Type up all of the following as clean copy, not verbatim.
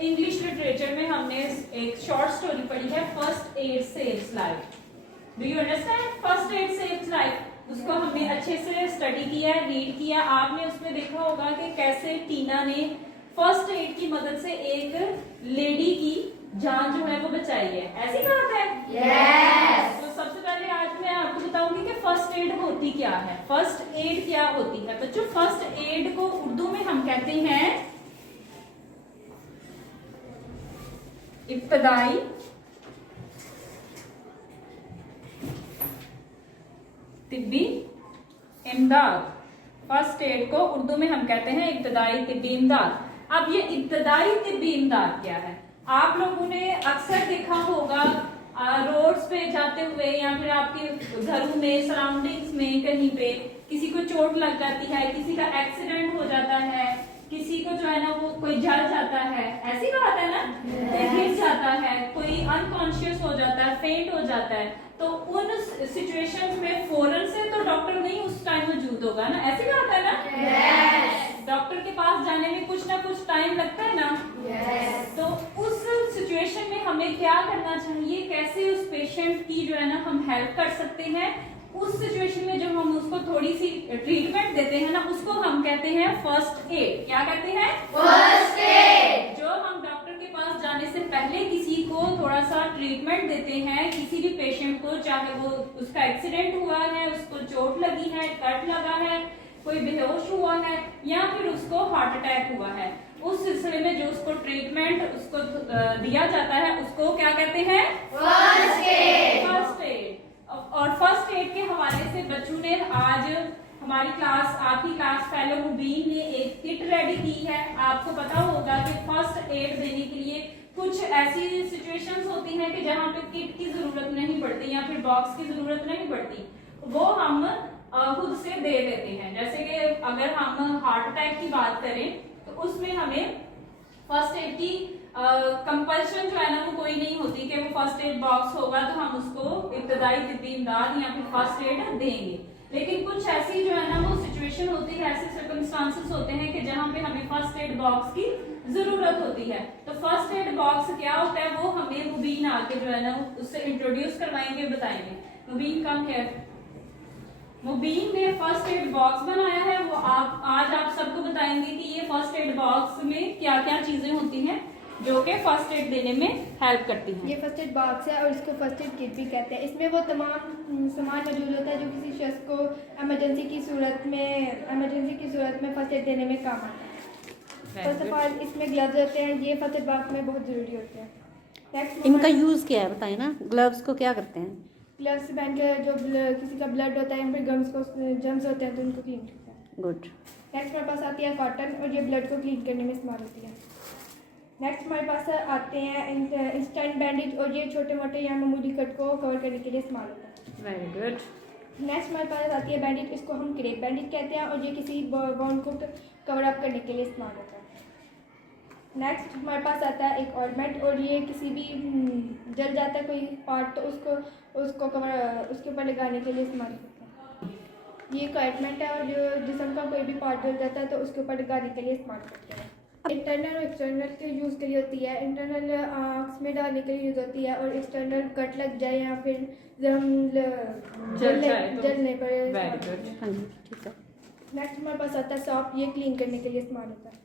English literature में हमने एक शॉर्ट स्टोरी पढ़ी है, first aid saves life. Do you understand? First aid saves life, उसको हमने अच्छे से स्टडी किया, रीड किया। आपने उसमें देखा होगा कि कैसे टीना ने फर्स्ट एड की मदद से एक लेडी की जान जो है वो बचाई है। ऐसी बात है? Yes. तो सबसे पहले आज मैं आपको बताऊंगी कि फर्स्ट एड होती क्या है, फर्स्ट एड क्या होती है। बच्चों, फर्स्ट एड को उर्दू में हम कहते हैं इब्तदाई तिब्बी इमदाद। फर्स्ट एड को उर्दू में हम कहते हैं इब्तदाई तिब्बी इमदाद। अब ये इब्तदाई तिब्बी इमदाद क्या है? आप लोगों ने अक्सर देखा होगा रोड्स पे जाते हुए या फिर आपके घरों में, सराउंडिंग्स में कहीं पे किसी को चोट लग जाती है, किसी का एक्सीडेंट हो जाता है, किसी को जो है ना वो कोई जल जाता है। ऐसी बात है ना? गिर जाता है, कोई अनकॉन्शियस हो जाता है, फेंट हो जाता है। तो उन सिचुएशंस में फौरन से तो डॉक्टर नहीं उस टाइम मौजूद होगा ना। ऐसी बात है ना? डॉक्टर के पास जाने में कुछ ना कुछ टाइम लगता है ना। तो उस सिचुएशन में हमें क्या करना चाहिए, कैसे उस पेशेंट की जो है ना हम हेल्प कर सकते हैं। उस सिचुएशन में जब हम उसको थोड़ी सी ट्रीटमेंट देते हैं ना, उसको हम कहते हैं फर्स्ट एड। क्या कहते हैं? First aid. जो हम डॉक्टर के पास जाने से पहले किसी को थोड़ा सा ट्रीटमेंट देते हैं, किसी भी पेशेंट को, चाहे वो उसका एक्सीडेंट हुआ है, उसको चोट लगी है, कट लगा है, कोई बेहोश हुआ है या फिर उसको हार्ट अटैक हुआ है, उस सिलसिले में जो उसको ट्रीटमेंट उसको दिया जाता है उसको क्या कहते हैं? First aid. First aid. और फर्स्ट एड के हवाले से बच्चों ने आज हमारी क्लास, आपकी क्लास फेलो मुबीन ने एक किट रेडी की है। आपको पता होगा कि फर्स्ट एड देने के लिए कुछ ऐसी सिचुएशंस होती हैं कि जहाँ पे किट की जरूरत नहीं पड़ती या फिर बॉक्स की जरूरत नहीं पड़ती, वो हम खुद से दे देते हैं। जैसे कि अगर हम हार्ट अटैक की बात करें तो उसमें हमें फर्स्ट एड की कंपल्शन जो है ना वो कोई नहीं होती कि वो फर्स्ट एड बॉक्स होगा तो हम उसको इब्तदाई तिब्बी इमदाद या फिर फर्स्ट एड देंगे। लेकिन कुछ ऐसी जो है ना वो सिचुएशन होती है, ऐसे सर्कमस्टांसेस होते हैं कि जहाँ पे हमें फर्स्ट एड बॉक्स की जरूरत होती है। तो फर्स्ट एड बॉक्स क्या होता है वो हमें मुबीन आके जो है ना उससे इंट्रोड्यूस करवाएंगे, बताएंगे। मुबीन कम है। मुबीन ने फर्स्ट एड बॉक्स बनाया है, वो आज आप सबको बताएंगे कि ये फर्स्ट एड बॉक्स में क्या क्या चीजें होती हैं जो कि फर्स्ट एड देने में हेल्प करती हैं। ये फर्स्ट एड बॉक्स है और इसको फर्स्ट एड किट भी कहते हैं। इसमें वो तमाम सामान मौजूद होता है जो किसी शख्स को इमरजेंसी की सूरत में फर्स्ट एड देने में काम आता है। फर्स्ट ऑफ ऑल इसमें ग्लव्स होते हैं, ये फर्स्ट एड बॉक्स में बहुत ज़रूरी होते हैं। नेक्स्ट इनका यूज़ क्या है बताएं ना, ग्लव्स को क्या करते हैं? ग्लव्स पहन के जो किसी का ब्लड होता है या फिर जर्म्स होते हैं तो उनको क्लीन करता है। गुड। नेक्स्ट हमारे पास आती है कॉटन और ये ब्लड को क्लीन करने में इस्तेमाल होती है। नेक्स्ट हमारे पास आते हैं इंस्टेंट बैंडेज और ये छोटे मोटे या मामूली कट को कवर करने के लिए इस्तेमाल होता है। Very good. नेक्स्ट हमारे पास आती है बैंडेज, इसको हम क्रेप बैंडेज कहते हैं और ये किसी बाउंड को कवर अप करने के लिए इस्तेमाल होता है। नेक्स्ट हमारे पास आता है एक ऑइंटमेंट और ये किसी भी जल जाता है कोई पार्ट तो उसको कवर उसके ऊपर लगाने के लिए इस्तेमाल होता है। ये एक ऑइंटमेंट है और जो जिस्म का कोई भी पार्ट जल जाता है तो उसके ऊपर लगाने के लिए इस्तेमाल करते हैं। इंटरनल और एक्सटर्नल के यूज़ के लिए होती है। इंटरनल आँख में डालने के लिए यूज़ होती है और एक्सटर्नल कट लग जाए या फिर जलने पर। Very good. हाँ जी ठीक है। नेक्स्ट हमारे पास आता है सॉप, ये क्लीन करने के लिए इस्तेमाल होता है।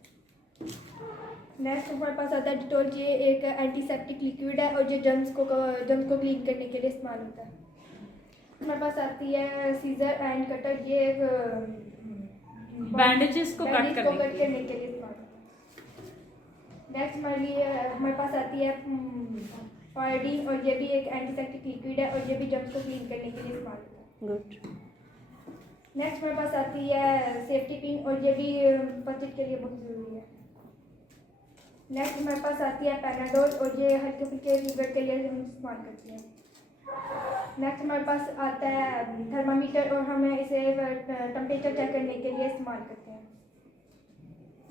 नेक्स्ट हमारे पास आता है डिटॉल, ये एक एंटीसेप्टिक लिक्विड है और ये जर्म्स को क्लीन करने के लिए इस्तेमाल होता है। हमारे पास आती है सीजर एंड कटर, ये एक बैंडेजेस को कट करने के लिए इस्तेमाल होता है। नेक्स्ट हमारे पास आती है पायोडीन और ये भी एक एंटीसेप्टिक लिक्विड है और ये भी जर्म्स को क्लीन करने के लिए इस्तेमाल होता है। गुड। नेक्स्ट हमारे पास आती है सेफ्टी पिन और ये भी फर्स्ट एड के लिए बहुत ज़रूरी है। नेक्स्ट हमारे पास आती है पैनाडोल और ये हल्के फुल्के फीवर के लिए हम इस्तेमाल करते हैं। नेक्स्ट हमारे पास आता है थर्मामीटर और हमें इसे टेम्परेचर चेक करने के लिए इस्तेमाल करते हैं।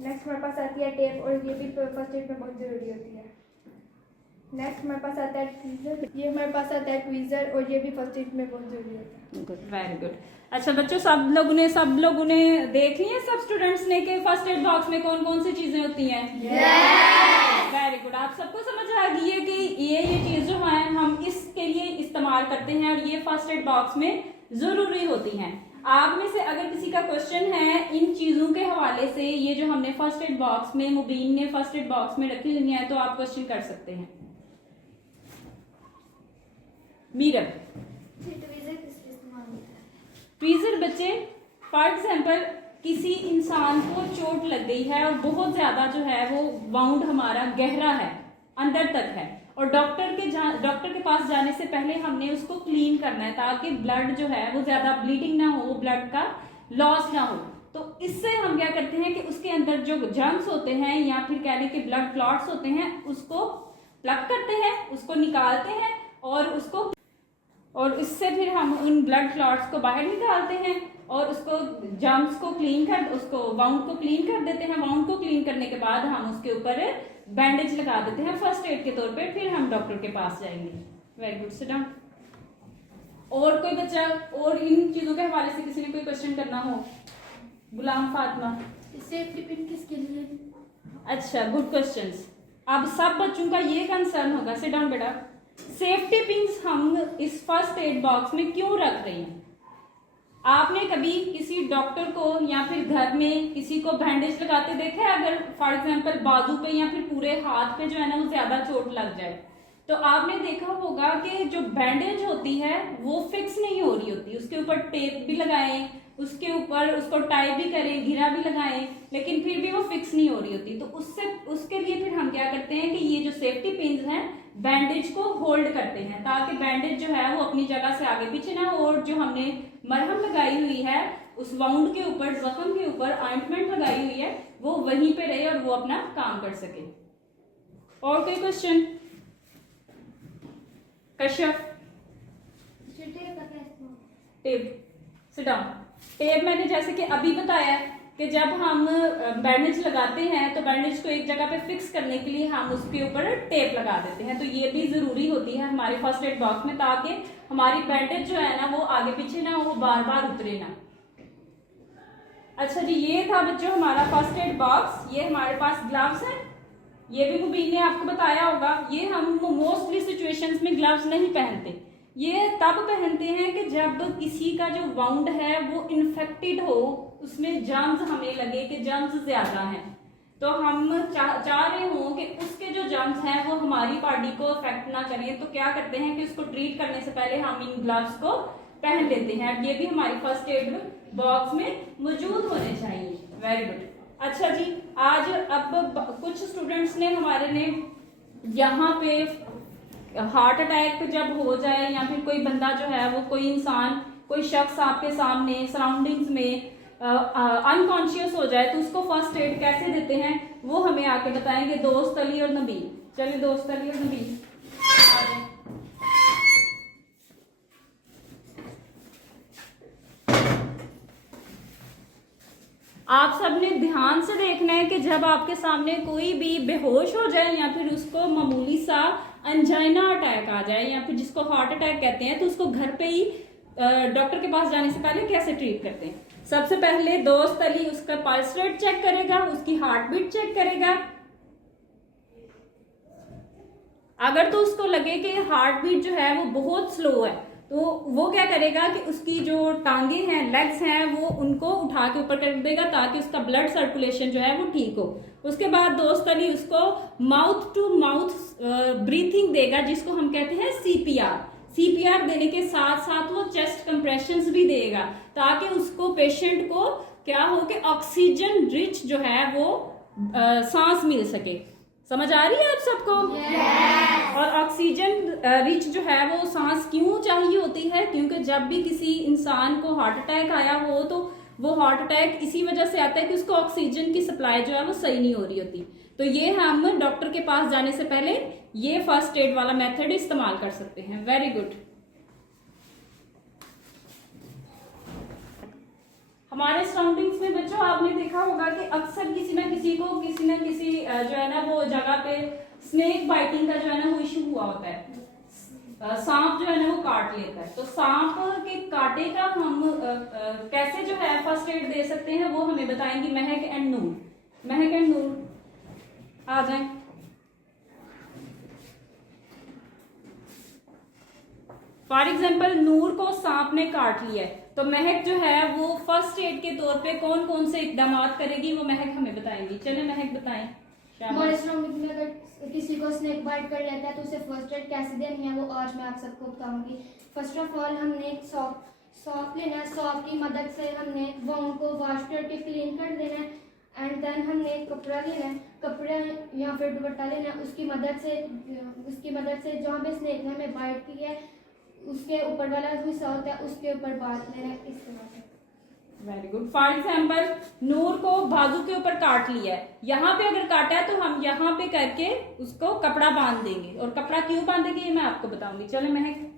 नेक्स्ट हमारे पास आती है टेप और ये भी फर्स्ट एड में बहुत ज़रूरी होती है। नेक्स्ट हमारे पास आता है ट्वीज़र, ये हमारे पास आता है ट्वीज़र और ये भी फर्स्ट एड में बहुत ज़रूरी होता है। गुड। Very good. अच्छा बच्चों, सब लोगों ने देख लिया, सब स्टूडेंट्स ने कि फर्स्ट एड बॉक्स में कौन कौन सी चीजें होती हैं? Yes. वेरी आप सबको समझ आ गई है कि ये चीज जो है हम इसके लिए इस्तेमाल करते हैं और ये फर्स्ट एड बॉक्स में जरूरी होती हैं। आप में से अगर किसी का क्वेश्चन है इन चीजों के हवाले से, ये जो हमने फर्स्ट एड बॉक्स में, मुबीन ने फर्स्ट एड बॉक्स में रखी हुई है, तो आप क्वेश्चन कर सकते हैं। मीरब, ट्वीजर बच्चे, फॉर एग्जाम्पल किसी इंसान को चोट लग गई है और बहुत ज्यादा जो है वो वाउंड हमारा गहरा है, अंदर तक है, और डॉक्टर के पास जाने से पहले हमने उसको क्लीन करना है ताकि ब्लड जो है वो ज्यादा ब्लीडिंग ना हो, ब्लड का लॉस ना हो। तो इससे हम क्या करते हैं कि उसके अंदर जो जर्म्स होते हैं या फिर कह लें कि ब्लड क्लॉट्स होते हैं, उसको प्लग करते हैं, उसको निकालते हैं और इससे फिर हम उन ब्लड क्लॉट्स को बाहर निकालते हैं और उसको जर्म्स को उसको वाउंड को क्लीन कर देते हैं। वाउंड को क्लीन करने के बाद हम उसके ऊपर बैंडेज लगा देते हैं फर्स्ट एड के तौर पे, फिर हम डॉक्टर के पास जाएंगे। Very good, sit down. और कोई बच्चा और इन चीजों के हवाले से किसी ने कोई क्वेश्चन करना हो? गुलाम फातिमा, सेफ्टी पिन किसके लिए? अच्छा, गुड क्वेश्चंस। अब सब बच्चों का ये कंसर्न होगा, सिट डाउन बेटा, सेफ्टी पिन्स हम इस फर्स्ट एड बॉक्स में क्यों रख रहे हैं? आपने कभी किसी डॉक्टर को या फिर घर में किसी को बैंडेज लगाते देखा है? अगर फॉर एग्जांपल बाजू पे या फिर पूरे हाथ पे जो है ना वो ज्यादा चोट लग जाए, तो आपने देखा होगा कि जो बैंडेज होती है वो फिक्स नहीं हो रही होती, उसके ऊपर टेप भी लगाएं, उसके ऊपर उसको टाई भी करें, घेरा भी लगाएं, लेकिन फिर भी वो फिक्स नहीं हो रही होती। तो उसके लिए फिर हम क्या करते हैं कि ये जो सेफ्टी पिन्स हैं बैंडेज को होल्ड करते हैं ताकि बैंडेज जो है वो अपनी जगह से आगे पीछे ना हो, और जो हमने मरहम लगाई हुई है उस वाउंड के ऊपर, जख्म के ऊपर ऑइंटमेंट लगाई हुई है, वो वहीं पे रहे और वो अपना काम कर सके। और कोई question? Kashyap, tape, sit down. Tape मैंने जैसे कि अभी बताया कि जब हम बैंडेज लगाते हैं तो बैंडेज को एक जगह पे फिक्स करने के लिए हम उसके ऊपर टेप लगा देते हैं, तो ये भी जरूरी होती है हमारे फर्स्ट एड बॉक्स में ताकि हमारी बैंडेज जो है ना वो आगे पीछे ना हो, बार बार उतरे ना। अच्छा जी, ये था बच्चों हमारा फर्स्ट एड बॉक्स। ये हमारे पास ग्लव्स हैं, ये भी मुबीन ने आपको बताया होगा। ये हम मोस्टली सिचुएशंस में ग्लव्स नहीं पहनते, ये तब पहनते हैं कि जब किसी का जो वाउंड है वो इन्फेक्टेड हो, उसमें जर्म्स हमें लगे कि जर्म्स ज्यादा हैं, तो हम चाह रहे हो कि उसके जो जर्म्स हैं वो हमारी बॉडी को अफेक्ट ना करें, तो क्या करते हैं कि उसको ट्रीट करने से पहले हम इन ग्लव्स को पहन लेते हैं। ये भी हमारी फर्स्ट एड बॉक्स में मौजूद होने चाहिए। Very good. अच्छा जी, आज अब कुछ स्टूडेंट्स ने हमारे ने यहाँ पे हार्ट अटैक जब हो जाए या फिर कोई बंदा जो है वो कोई इंसान, कोई शख्स आपके सामने सराउंडिंग्स में अनकॉन्शियस हो जाए तो उसको फर्स्ट एड कैसे देते हैं वो हमें आके बताएंगे दोस्त अली और नबी। चलिए दोस्त अली और नबी आ जाए। आप सबने ध्यान से देखना है कि जब आपके सामने कोई भी बेहोश हो जाए या फिर उसको मामूली सा अंजाइना अटैक आ जाए या फिर जिसको हार्ट अटैक कहते हैं, तो उसको घर पे ही डॉक्टर के पास जाने से पहले कैसे ट्रीट करते हैं। सबसे पहले दोस्त अली उसका पल्स रेट चेक करेगा, उसकी हार्ट बीट चेक करेगा। अगर तो उसको लगे कि हार्ट बीट जो है वो बहुत स्लो है तो वो क्या करेगा कि उसकी जो टांगे हैं, लेग्स हैं, वो उनको उठा के ऊपर कर देगा ताकि उसका ब्लड सर्कुलेशन जो है वो ठीक हो। उसके बाद दोस्त अली उसको माउथ टू माउथ ब्रीथिंग देगा जिसको हम कहते हैं सीपीआर। सीपीआर देने के साथ साथ वो चेस्ट कंप्रेशंस भी देगा ताकि उसको पेशेंट को क्या हो कि ऑक्सीजन रिच जो है वो सांस मिल सके। समझ आ रही है आप सबको? Yes. और ऑक्सीजन रिच जो है वो सांस क्यों चाहिए होती है? क्योंकि जब भी किसी इंसान को हार्ट अटैक आया हो तो वो हार्ट अटैक इसी वजह से आता है कि उसको ऑक्सीजन की सप्लाई जो है वो सही नहीं हो रही होती। तो ये हम डॉक्टर के पास जाने से पहले ये फर्स्ट एड वाला मेथड इस्तेमाल कर सकते हैं। Very good. हमारे सराउंडिंग्स में बच्चों आपने देखा होगा कि अक्सर किसी ना किसी को किसी ना किसी जो है ना वो जगह पे स्नेक बाइटिंग का जो है ना वो इशू हुआ होता है। सांप जो है ना वो काट लेता है, तो सांप के काटे का हम कैसे जो है फर्स्ट एड दे सकते हैं वो हमें बताएंगी महक एंड नूर। महक एंड नूर आ जाए। फॉर एग्जाम्पल नूर को सांप ने काट लिया है, तो महक जो है वो फर्स्ट एड के तौर पे कौन कौन से इकदाम करेगी वो महक हमें बताएंगी। चले महक बताएं। हमारे इस्लामिक में अगर किसी को स्नेक बाइट कर लेता है तो उसे फर्स्ट एड कैसे देनी है वो आज मैं आप सबको बताऊंगी। फर्स्ट ऑफ ऑल हमने एक सॉप लेना है, सॉप की मदद से हमने वाउंड को वॉश करके क्लीन कर देना है। एंड देन हमने एक कपड़ा लेना है, कपड़ा या फिर दुपट्टा लेना है, उसकी मदद से जहाँ पे स्नेक ने हमें बाइट की है उसके ऊपर वाला हिस्सा होता है उसके ऊपर बात लेना है, इस तरह से। Very good. फॉर एग्जाम्पल नूर को बाजू के ऊपर काट लिया है, यहाँ पे अगर काटा है तो हम यहाँ पे करके उसको कपड़ा बांध देंगे, और कपड़ा क्यों बांधेंगे ये मैं आपको बताऊंगी। चलो महक।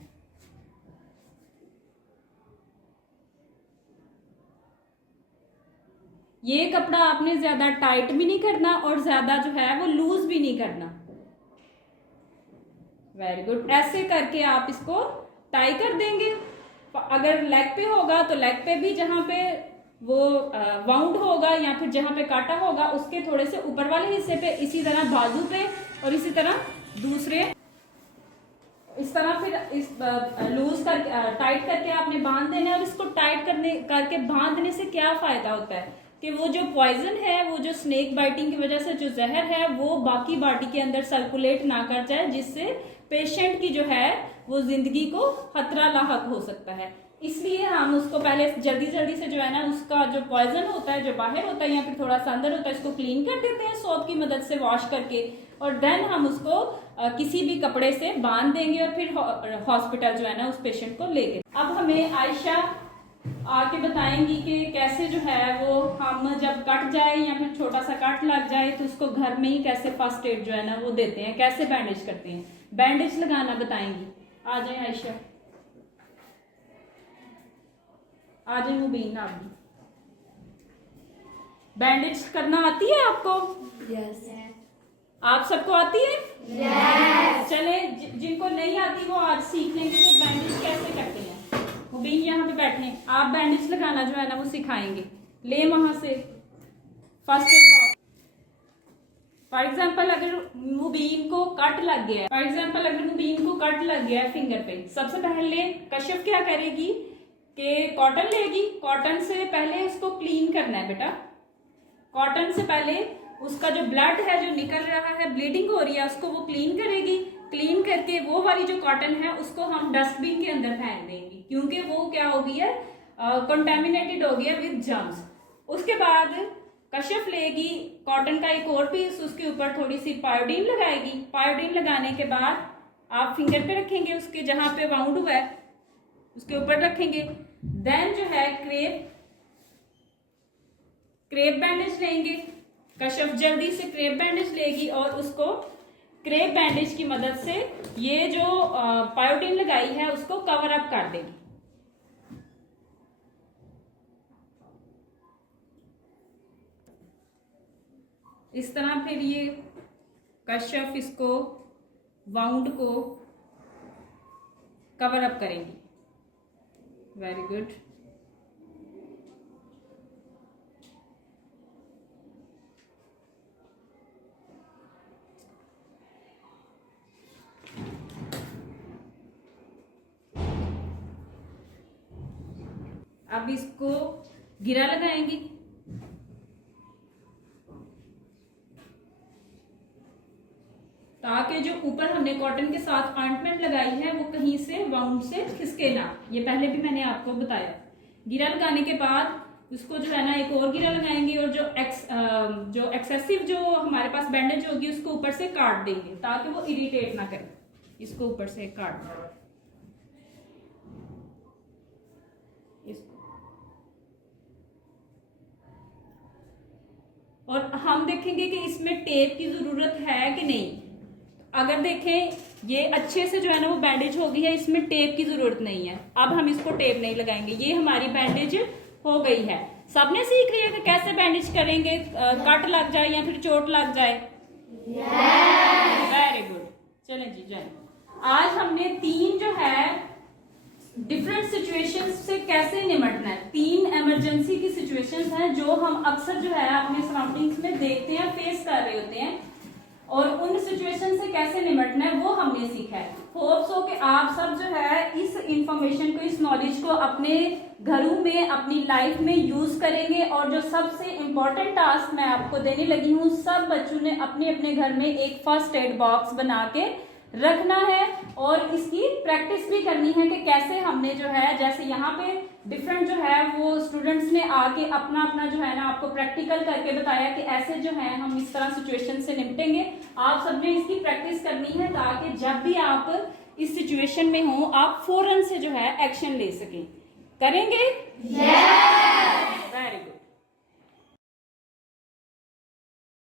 ये कपड़ा आपने ज्यादा टाइट भी नहीं करना और ज्यादा जो है वो लूज भी नहीं करना। Very good. ऐसे करके आप इसको टाई कर देंगे। अगर लेग पे होगा तो लेग पे भी जहां पे वो वाउंड होगा या फिर जहां पे काटा होगा उसके थोड़े से ऊपर वाले हिस्से पे, इसी तरह बाजू पे, और इसी तरह दूसरे इस तरह फिर इस लूज कर टाइट करके आपने बांध देना है। और इसको टाइट करके बांधने से क्या फायदा होता है कि वो जो पॉइजन है, वो जो स्नेक बाइटिंग की वजह से जो जहर है वो बाकी बॉडी के अंदर सर्कुलेट ना कर जाए, जिससे पेशेंट की जो है वो जिंदगी को खतरा लाहक हो सकता है। इसलिए हम उसको पहले जल्दी जल्दी से जो है ना उसका जो पॉइजन होता है जो बाहर होता है या फिर थोड़ा सा अंदर होता है इसको क्लीन कर देते हैं सोप की मदद से वॉश करके, और देन हम उसको किसी भी कपड़े से बांध देंगे और फिर हॉस्पिटल जो है ना उस पेशेंट को लेके। अब हमें आयशा आके बताएंगी कि कैसे जो है वो हम जब कट जाए या फिर छोटा सा कट लग जाए तो उसको घर में ही कैसे फर्स्ट एड जो है ना वो देते हैं, कैसे बैंडेज करते हैं, बैंडेज लगाना बताएंगी। आ जाए आयशा, आ जाए मुबीन। आप भी बैंडेज करना आती है आपको? यस। आप सबको आती है? यस। चले जिनको नहीं आती वो आज सीख लेंगे कि बैंडेज कैसे करते हैं। मुबीन यहाँ पे बैठे, आप बैंडेज लगाना जो है ना वो सिखाएंगे। ले वहां से first aid box. For example अगर मुबीन को कट लग गया है फिंगर पे, सबसे पहले कश्यप क्या करेगी कि कॉटन लेगी, कॉटन से पहले उसको क्लीन करना है बेटा। कॉटन से पहले उसका जो ब्लड है जो निकल रहा है, ब्लीडिंग हो रही है, उसको वो क्लीन करेगी। क्लीन करके वो वाली जो कॉटन है उसको हम डस्टबिन के अंदर फेंक देंगे, क्योंकि वो क्या हो गई है, कंटेमिनेटेड हो गया विद जर्म्स। उसके बाद कश्यप लेगी कॉटन का एक और पीस, उसके ऊपर थोड़ी सी पायोडीन लगाएगी। पायोडीन लगाने के बाद आप फिंगर पे रखेंगे, उसके जहां पे वाउंड हुआ है उसके ऊपर रखेंगे। देन जो है क्रेप बैंडेज लेंगे। कश्यप जल्दी से क्रेप बैंडेज लेगी और उसको क्रेप बैंडेज की मदद से ये जो पायोडीन लगाई है उसको कवर अप कर देगी। इस तरह फिर ये कश्यप इसको वाउंड को कवर अप करेंगी। Very good. अब इसको गिरा लगाएंगी। ताकि जो ऊपर हमने कॉटन के साथ ऑइंटमेंट लगाई है वो कहीं से वाउंड से खिसके ना। ये पहले भी मैंने आपको बताया। गिरा लगाने के बाद उसको जो है ना एक और गिरा लगाएंगे और जो एक्सेसिव जो हमारे पास बैंडेज होगी उसको ऊपर से काट देंगे ताकि वो इरिटेट ना करे। इसको ऊपर से काट दें। और हम देखेंगे कि इसमें टेप की जरूरत है कि नहीं। अगर देखें ये अच्छे से जो है ना वो बैंडेज हो गई है, इसमें टेप की जरूरत नहीं है। अब हम इसको टेप नहीं लगाएंगे, ये हमारी बैंडेज हो गई है। सबने सीख लिया कि कैसे बैंडेज करेंगे, कट लग जाए या फिर चोट लग जाए। Very good. चलें जी जाए। आज हमने 3 जो है डिफरेंट सिचुएशंस से कैसे निपटना है, 3 इमरजेंसी की सिचुएशंस हैं जो हम अक्सर जो है अपने सराउंडिंग्स में देखते हैं, फेस कर रहे होते हैं। और उन सिचुएशन से कैसे निपटना है वो हमने सीखा है। होप सो कि आप सब जो है इस इंफॉर्मेशन को, इस नॉलेज को अपने घरों में, अपनी लाइफ में यूज करेंगे। और जो सबसे इम्पोर्टेंट टास्क मैं आपको देने लगी हूँ, सब बच्चों ने अपने अपने घर में एक फर्स्ट एड बॉक्स बना के रखना है और इसकी प्रैक्टिस भी करनी है कि कैसे हमने जो है, जैसे यहाँ पे डिफरेंट जो है वो स्टूडेंट्स ने आके अपना अपना जो है ना आपको प्रैक्टिकल करके बताया कि ऐसे जो है हम इस तरह सिचुएशन से निपटेंगे। आप सबने इसकी प्रैक्टिस करनी है ताकि जब भी आप इस सिचुएशन में हो आप फौरन से जो है एक्शन ले सकें। करेंगे? Very good.